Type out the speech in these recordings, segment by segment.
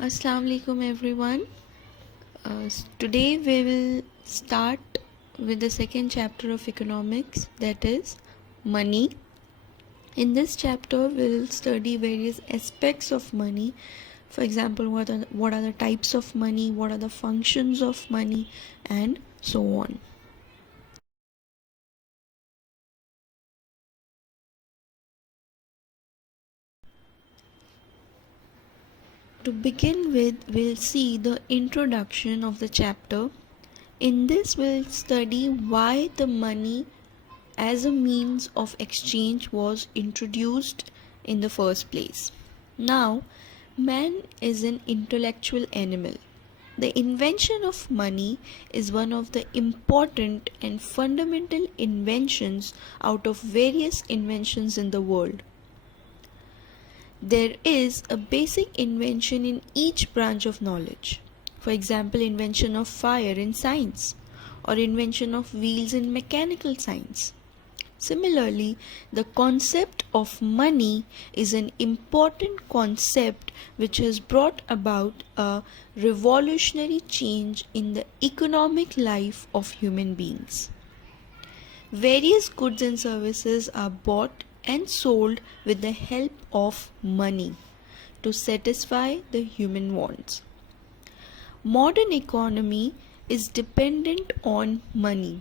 Assalamu alaikum everyone. Today we will start with the second chapter of economics, that is money. In this chapter we will study various aspects of money. For example, what are the types of money, what are the functions of money, and so on. To begin with, we'll see the introduction of the chapter. In this we'll study why the money as a means of exchange was introduced in the first place. Now, man is an intellectual animal. The invention of money is one of the important and fundamental inventions out of various inventions in the world. There is a basic invention in each branch of knowledge. For example, invention of fire in science or invention of wheels in mechanical science. Similarly, the concept of money is an important concept which has brought about a revolutionary change in the economic life of human beings. Various goods and services are bought and sold with the help of money to satisfy the human wants. Modern economy is dependent on money.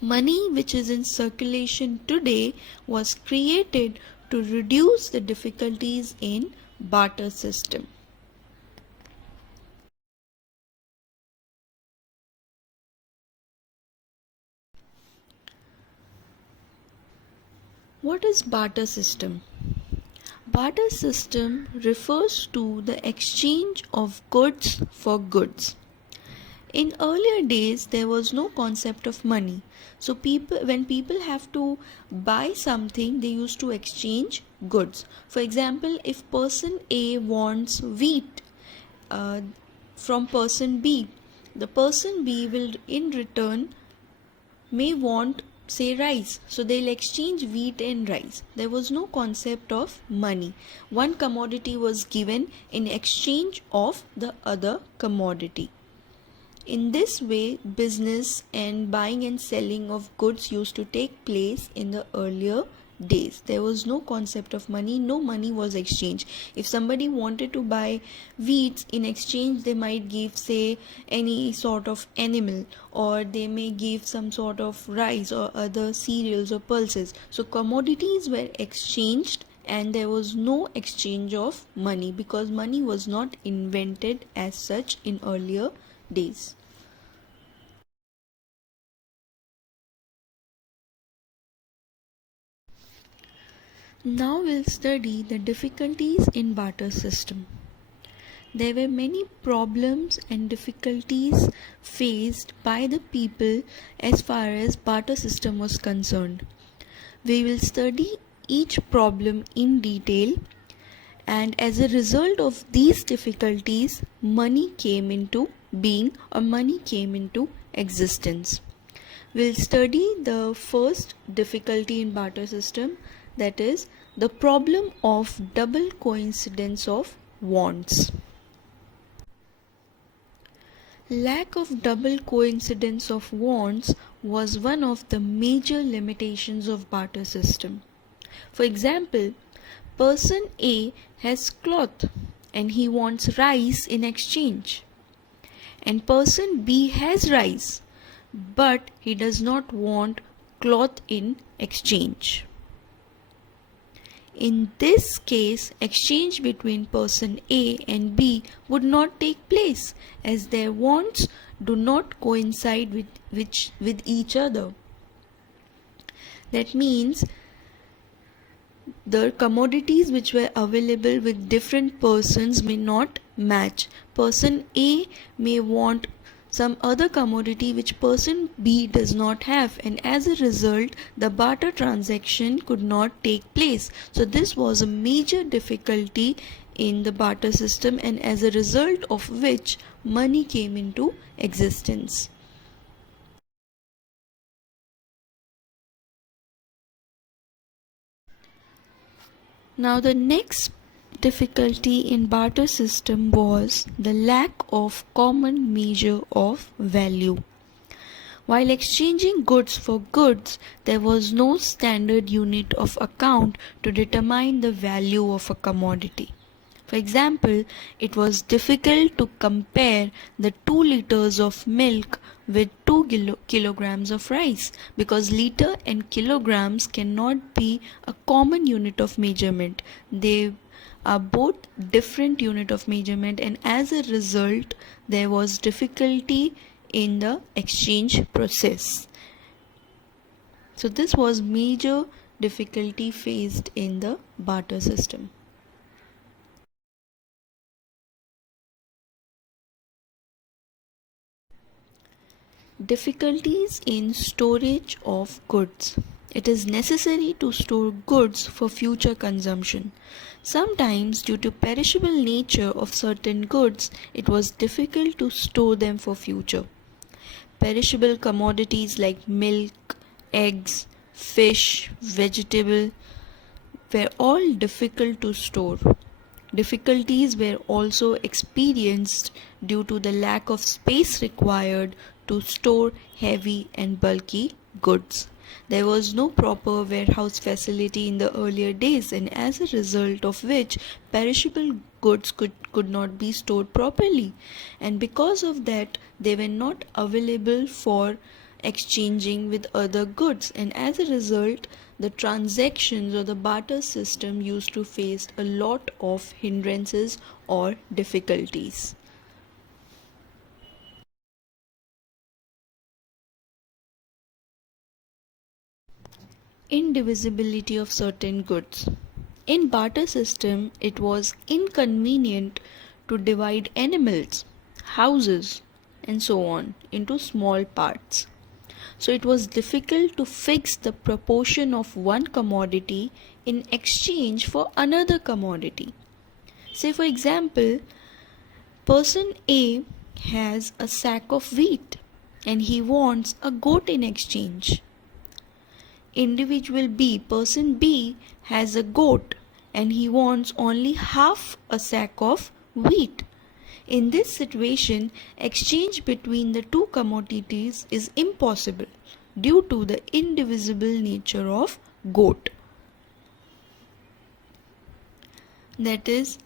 Money which is in circulation today was created to reduce the difficulties in barter system. What is barter system? Barter system refers to the exchange of goods for goods. In earlier days, there was no concept of money. So when people have to buy something, they used to exchange goods. For example, if person A wants wheat uh, from person B, the person B will in return may want, say, rice. So they'll exchange wheat and rice. There was no concept of money. One commodity was given in exchange of the other commodity. In this way, business and buying and selling of goods used to take place in the earlier days. There was no concept of money, no money was exchanged. If somebody wanted to buy wheat, in exchange they might give, say, any sort of animal, or they may give some sort of rice or other cereals or pulses. So commodities were exchanged and there was no exchange of money because money was not invented as such in earlier days. Now we'll study the difficulties in barter system. There were many problems and difficulties faced by the people as far as barter system was concerned. We will study each problem in detail, and as a result of these difficulties, money came into being or money came into existence. We'll study the first difficulty in barter system, that is the problem of double coincidence of wants. Lack of double coincidence of wants was one of the major limitations of barter system. For example, person A has cloth and he wants rice in exchange, and person B has rice but he does not want cloth in exchange. In this case, exchange between person A and B would not take place as their wants do not coincide with each other. That means the commodities which were available with different persons may not match. Person A may want some other commodity which person B does not have, and as a result the barter transaction could not take place. So this was a major difficulty in the barter system, and as a result of which money came into existence. Now the next difficulty in barter system was the lack of common measure of value. While exchanging goods for goods, there was no standard unit of account to determine the value of a commodity. For example, it was difficult to compare the 2 liters of milk with 2 kilograms of rice, because liter and kilograms cannot be a common unit of measurement. They are both different unit of measurement, and as a result there was difficulty in the exchange process. So this was major difficulty faced in the barter system. Difficulties in storage of goods. It is necessary to store goods for future consumption. Sometimes, due to perishable nature of certain goods, it was difficult to store them for future. Perishable commodities like milk, eggs, fish, vegetable were all difficult to store. Difficulties were also experienced due to the lack of space required to store heavy and bulky goods. There was no proper warehouse facility in the earlier days, and as a result of which perishable goods could not be stored properly, and because of that they were not available for exchanging with other goods, and as a result the transactions or the barter system used to face a lot of hindrances or difficulties. Indivisibility of certain goods. In barter system, it was inconvenient to divide animals, houses, and so on into small parts. So it was difficult to fix the proportion of one commodity in exchange for another commodity. Say for example, person A has a sack of wheat and he wants a goat in exchange. Individual B, person B, has a goat and he wants only half a sack of wheat. In this situation, exchange between the two commodities is impossible due to the indivisible nature of goat. That is,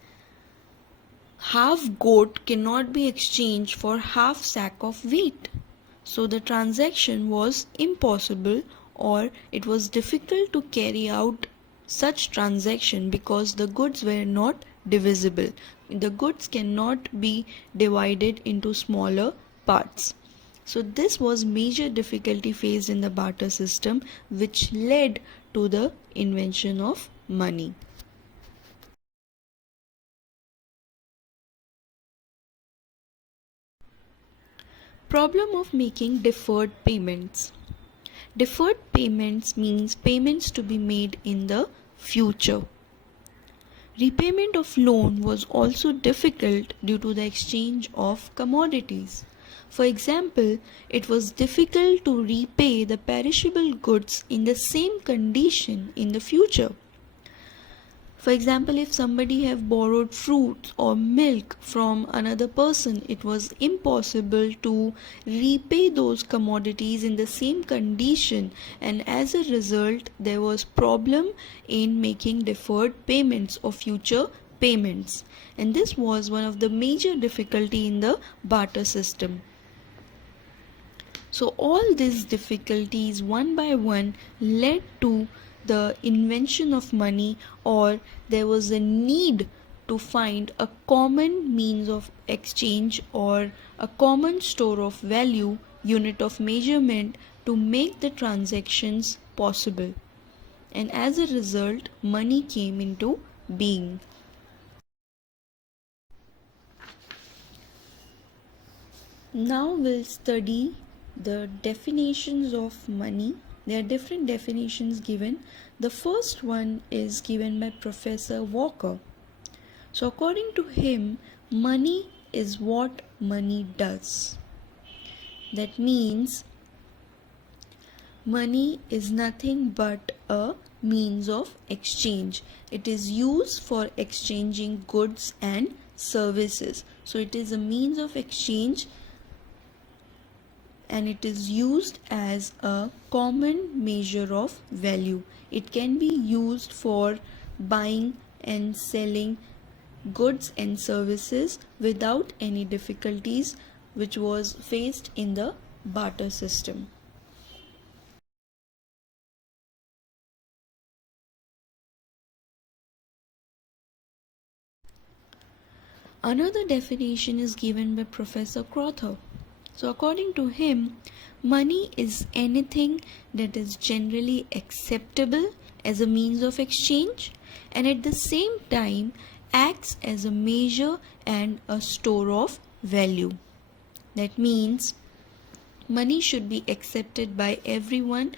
half goat cannot be exchanged for half sack of wheat. So the transaction was impossible, or it was difficult to carry out such transaction because the goods were not divisible. The goods cannot be divided into smaller parts. So this was major difficulty faced in the barter system, which led to the invention of money. Problem of making deferred payments. Deferred payments means payments to be made in the future. Repayment of loan was also difficult due to the exchange of commodities. For example, it was difficult to repay the perishable goods in the same condition in the future. For example, if somebody have borrowed fruits or milk from another person, it was impossible to repay those commodities in the same condition, and as a result there was problem in making deferred payments or future payments, and this was one of the major difficulty in the barter system. So all these difficulties one by one led to the invention of money, or there was a need to find a common means of exchange or a common store of value, unit of measurement to make the transactions possible. And as a result, money came into being. Now we'll study the definitions of money. There are different definitions given. The first one is given by Professor Walker. So according to him, money is what money does. That means money is nothing but a means of exchange. It is used for exchanging goods and services. So it is a means of exchange, and it is used as a common measure of value. It can be used for buying and selling goods and services without any difficulties, which was faced in the barter system. Another definition is given by Professor Crowther. So, according to him, money is anything that is generally acceptable as a means of exchange and at the same time acts as a measure and a store of value. That means money should be accepted by everyone,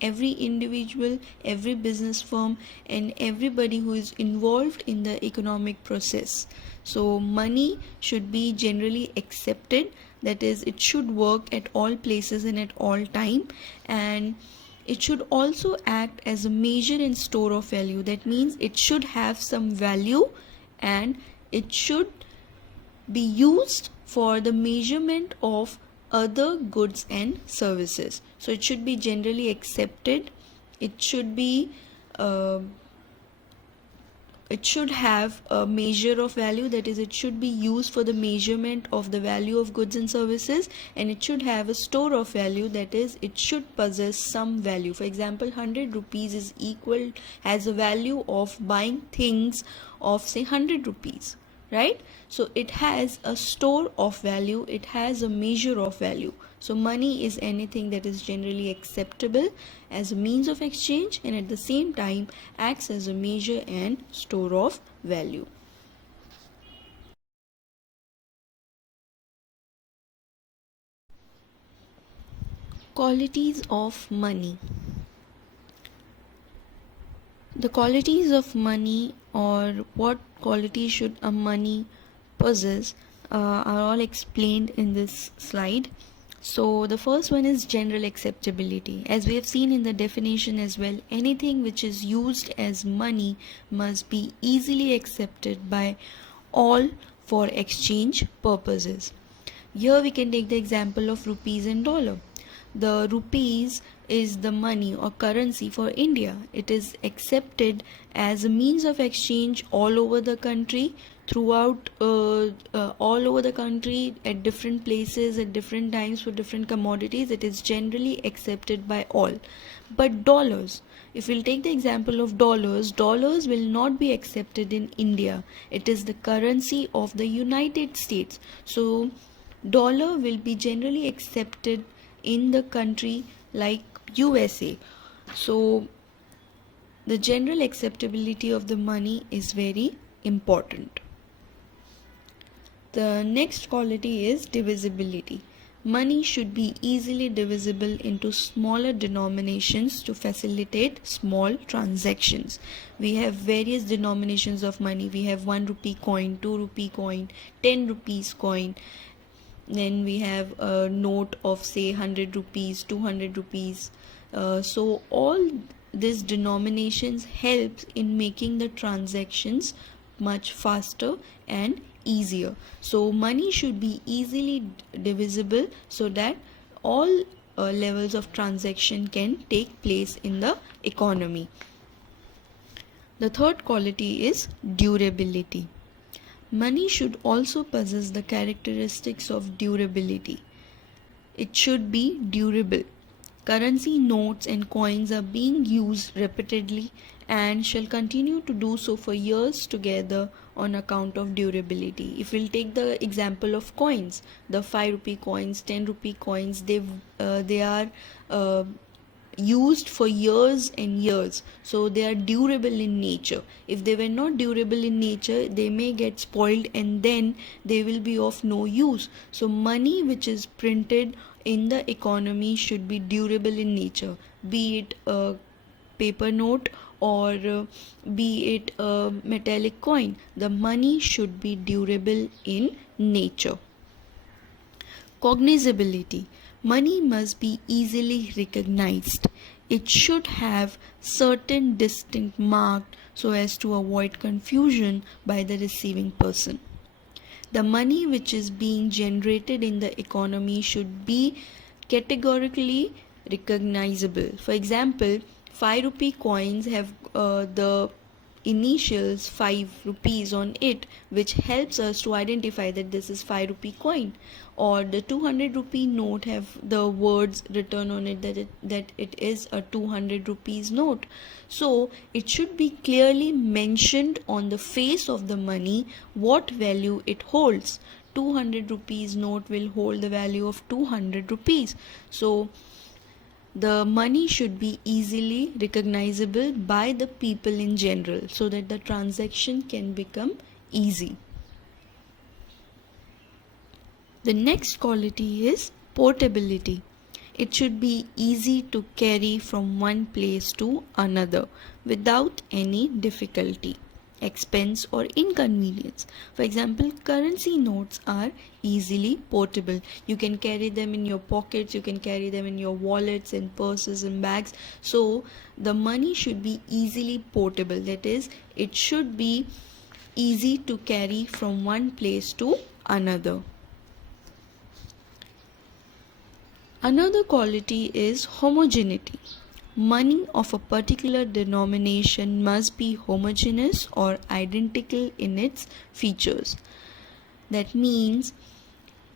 every individual, every business firm, and everybody who is involved in the economic process. So money should be generally accepted, that is, it should work at all places and at all time, and it should also act as a measure and store of value. That means it should have some value and it should be used for the measurement of other goods and services. So it should be generally accepted. It should be it should have a measure of value, that is, it should be used for the measurement of the value of goods and services, and it should have a store of value, that is, it should possess some value. For example, 100 rupees is equal, has a value of buying things of say 100 rupees, right? So it has a store of value, it has a measure of value. So money is anything that is generally acceptable as a means of exchange and at the same time acts as a measure and store of value. Qualities of money. The qualities of money, or what qualities should a money possess, are all explained in this slide. So the first one is general acceptability. As we have seen in the definition as well, anything which is used as money must be easily accepted by all for exchange purposes. Here we can take the example of rupees and dollar. The rupees is the money or currency for India. It is accepted as a means of exchange all over the country, throughout all over the country, at different places, at different times, for different commodities. It is generally accepted by all. But dollars, if we'll take the example of dollars, dollars will not be accepted in India. It is the currency of the United States. So dollar will be generally accepted in the country like USA. So the general acceptability of the money is very important. The next quality is divisibility. Money should be easily divisible into smaller denominations to facilitate small transactions. We have various denominations of money. We have 1 rupee coin, 2 rupee coin, 10 rupees coin. Then we have a note of say 100 rupees, 200 rupees. So all these denominations helps in making the transactions much faster and easier. So money should be easily divisible so that all levels of transaction can take place in the economy. The third quality is durability. Money should also possess the characteristics of durability. It should be durable. Currency notes and coins are being used repeatedly and shall continue to do so for years together on account of durability. If we'll take the example of coins, the 5 rupee coins, 10 rupee coins, they are used for years and years, so they are durable in nature. If they were not durable in nature, they may get spoiled and then they will be of no use. So money which is printed in the economy should be durable in nature, be it a paper note or be it a metallic coin. The money should be durable in nature. Cognizability. Money must be easily recognized. it should have certain distinct mark so as to avoid confusion by the receiving person. The money which is being generated in the economy should be categorically recognizable. For example, 5 rupee coins have the initials 5 rupees on it, which helps us to identify that this is 5 rupee coin. Or the 200 rupee note have the words written on it that it is a 200 rupees note. So it should be clearly mentioned on the face of the money what value it holds. 200 rupees note will hold the value of 200 rupees. So the money should be easily recognizable by the people in general so that the transaction can become easy. The next quality is portability. It should be easy to carry from one place to another without any difficulty, expense, or inconvenience. For example, currency notes are easily portable. You can carry them in your pockets, you can carry them in your wallets, in purses, and bags. So the money should be easily portable. That is, it should be easy to carry from one place to another. Another quality is homogeneity. Money of a particular denomination must be homogeneous or identical in its features. That means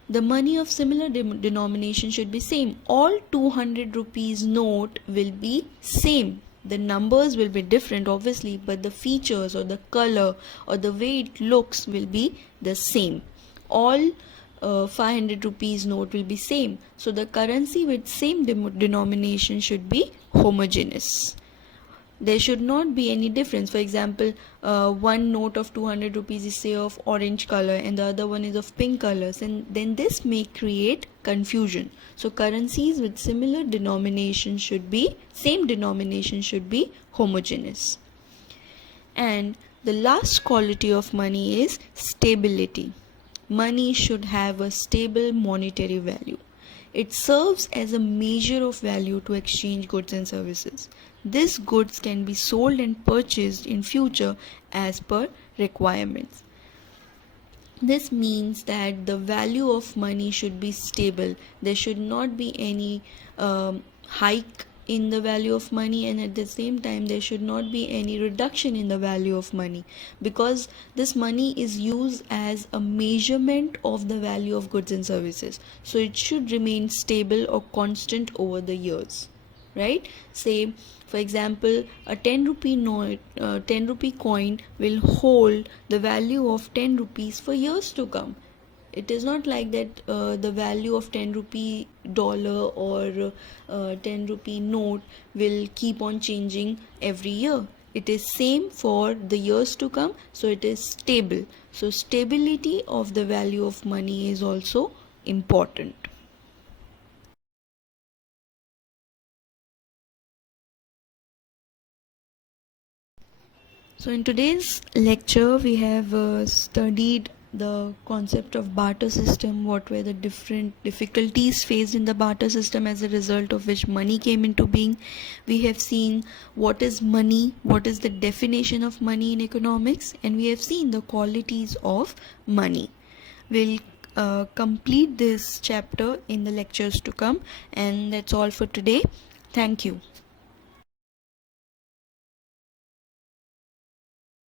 the money of similar denomination should be same. All 200 rupees note will be same. The numbers will be different obviously, but the features or the color or the way it looks will be the same. All 500 rupees note will be same. So the currency with same denomination should be homogeneous. There should not be any difference. For example, one note of 200 rupees is say of orange color and the other one is of pink colors, and then this may create confusion. So currencies with similar denomination should be homogeneous. And the last quality of money is stability. Money should have a stable monetary value. It serves as a measure of value to exchange goods and services. These goods can be sold and purchased in future as per requirements. This means that the value of money should be stable. There should not be any hike in the value of money, and at the same time there should not be any reduction in the value of money, because this money is used as a measurement of the value of goods and services. So it should remain stable or constant over the years, right? Say for example, a 10 rupee coin will hold the value of 10 rupees for years to come. It is not like that the value of 10 rupee dollar or 10 rupee note will keep on changing every year. It is same for the years to come, so it is stable. So stability of the value of money is also important. So in today's lecture we have studied the concept of barter system, what were the different difficulties faced in the barter system as a result of which money came into being. We have seen what is money, what is the definition of money in economics, and we have seen the qualities of money. We'll complete this chapter in the lectures to come, and that's all for today. Thank you.